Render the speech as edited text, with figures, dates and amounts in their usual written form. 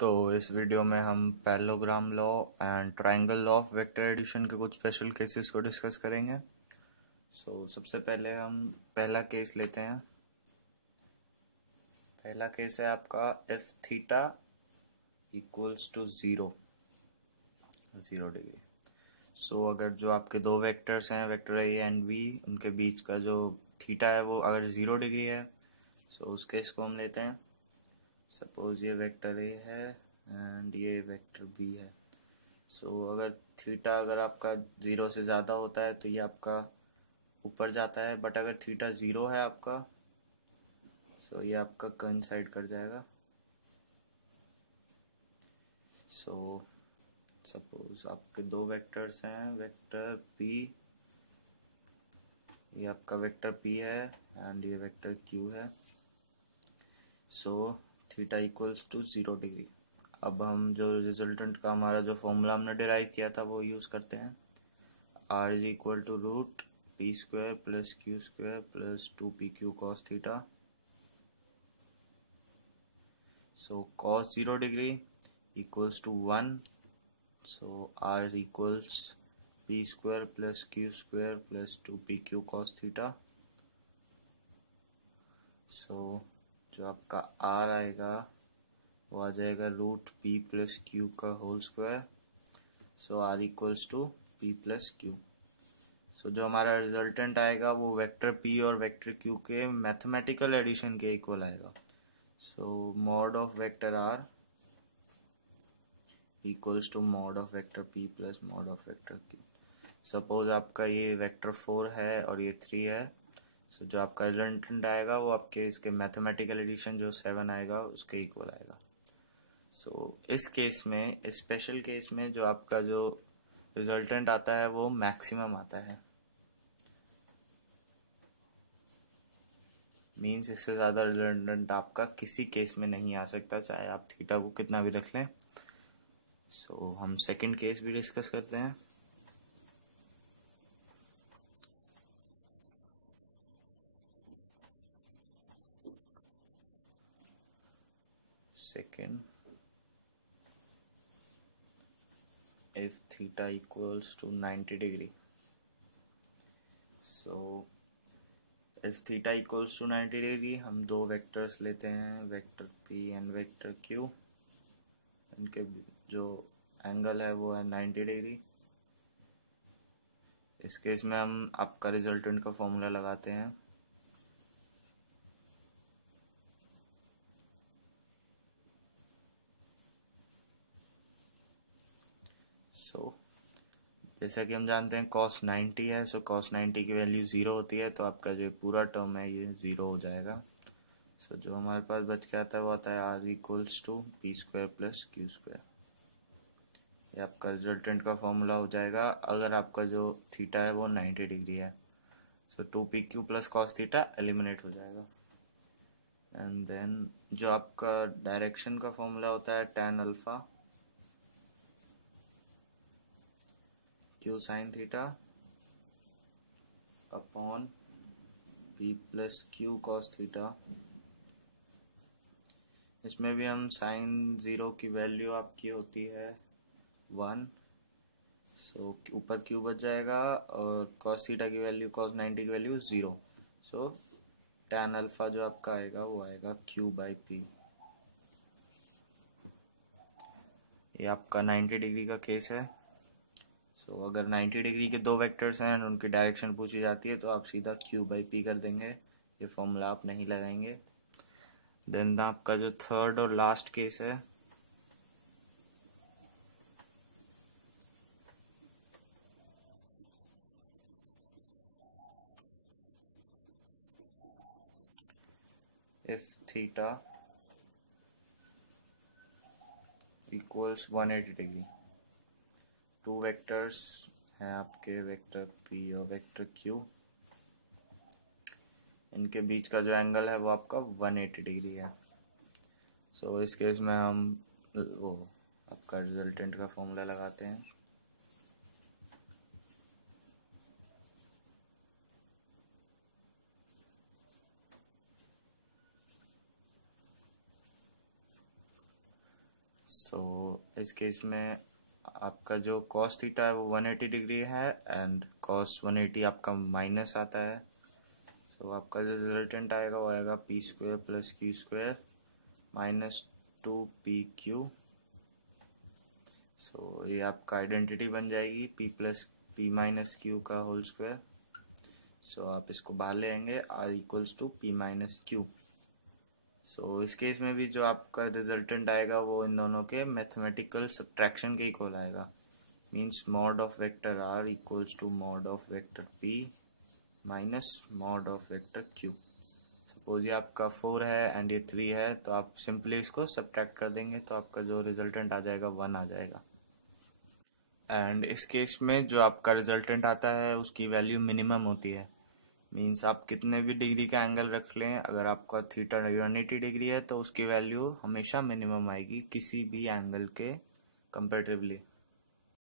तो इस वीडियो में हम parallelogram law and triangle law of vector addition के कुछ स्पेशल केसेस को डिस्कस करेंगे। सबसे पहले हम पहला केस लेते हैं। पहला केस है आपका if theta equals to zero degree. अगर जो आपके दो वेक्टर्स हैं, वेक्टर ए एंड बी, उनके बीच का जो थीटा है वो अगर 0 डिग्री है, उस केस को हम लेते हैं। सपोज ये वेक्टर ए है एंड ये वेक्टर बी है। अगर थीटा अगर आपका 0 से ज़्यादा होता है तो ये आपका ऊपर जाता है, बट अगर थीटा 0 है आपका, ये आपका कोइंसाइड कर जाएगा। सपोज आपके दो वेक्टर्स हैं, वेक्टर पी, ये आपका वेक्टर पी है एंड ये वेक्टर क्यू है। Theta equals to 0 degree. अब हम जो रिजल्टेंट का हमारा जो फॉर्मूला हमने डिराइव किया था वो यूज़ करते हैं। r is equal to root P square plus Q square plus 2pq cos theta. cos 0 degree equals to 1, r equals P square plus Q square plus 2pq cos theta. जो आपका r आएगा वो आ जाएगा root P plus Q का whole square. r equals to P plus Q. जो हमारा resultant आएगा वो वेक्टर p और वेक्टर q के मैथमेटिकल एडिशन के इक्वल आएगा। Mod of vector r equals to mod of vector p plus mod of vector q। Suppose आपका ये वेक्टर 4 है और ये 3 है। जो आपका रिजल्टेंट आएगा वो आपके इसके मैथमेटिकल एडिशन जो 7 आएगा उसके इक्वल आएगा। इस केस में, स्पेशल केस में, जो आपका जो रिजल्टेंट आता है वो मैक्सिमम आता है। मीन्स इससे ज़्यादा रिजल्टेंट आपका किसी केस में नहीं आ सकता, चाहे आप थीटा को कितना भी रख लें। हम सेकंड केस भी डिस्कस करते हैं। Second, if theta equals to 90 degree. If theta equals to 90 degree, हम दो वेक्टर्स लेते हैं, vector p and vector q। इनके जो एंगल है वो है 90 डिग्री। इस केस में हम आपका रिजल्टेंट का फॉर्मूला लगाते हैं। जैसा कि हम जानते हैं cos 90 है, cos 90 की वैल्यू 0 होती है, तो आपका जो पूरा टर्म है ये 0 हो जाएगा। जो हमारे पास बच के आता है वो आता है r equals to P square plus Q square. ये आपका रिजल्टेंट का फॉर्मूला हो जाएगा अगर आपका जो थीटा है वो 90 डिग्री है। 2pq plus cos theta eliminate हो जाएगा। एंड देन जो आपका डायरेक्शन का फॉर्मूला होता है tan alpha Q sine theta upon p plus Q cos theta. इसमें भी हम साइन 0 की वैल्यू आपकी होती है 1, ऊपर क्यू बच जाएगा, और cos थीटा की वैल्यू, cos 90 की वैल्यू 0। tan अल्फा जो आपका आएगा वो आएगा q बाई पी। ये आपका 90 डिग्री का केस है। अगर 90 डिग्री के दो वेक्टर्स हैं और उनकी डायरेक्शन पूछी जाती है तो आप सीधा q बाई पी कर देंगे, ये फॉर्मूला आप नहीं लगाएंगे। देन आपका जो थर्ड और लास्ट केस है, if theta equals 180 degree. Two vectors हैं आपके, वेक्टर p और वेक्टर q, इनके बीच का जो एंगल है वो आपका 180 डिग्री है। इस केस में हम वो आपका रिजल्टेंट का फॉर्मूला लगाते हैं। सो इस केस में आपका जो कॉस थीटा है वो 180 डिग्री है एंड कॉस 180 आपका माइनस आता है। सो आपका जो रिजल्टेंट आएगा वो आएगा P square plus Q square minus 2pq। So ये आपका आइडेंटिटी बन जाएगी p plus P minus Q का होल स्क्वायर। सो आप इसको बाहर ले आएंगे r equals to p minus Q. So इस केस में भी जो आपका रिजल्टेंट आएगा वो इन दोनों के मैथमेटिकल सब्ट्रैक्शन के इक्वल आएगा। Means mod of vector r equals to mod of vector p minus mod of vector q। Suppose ये आपका 4 है एंड ये 3 है, तो आप सिंपली इसको सब्ट्रैक्ट कर देंगे तो आपका जो रिजल्टेंट आ जाएगा 1 आ जाएगा। एंड इस केस में जो आपका रिजल्टेंट आता है उसकी वैल्यू मिनिमम होती है। मीन्स आप कितने भी डिग्री का एंगल रख लें, अगर आपका थीटा 180 डिग्री है तो उसकी वैल्यू हमेशा मिनिमम आएगी किसी भी एंगल के कंपेरेटिवली।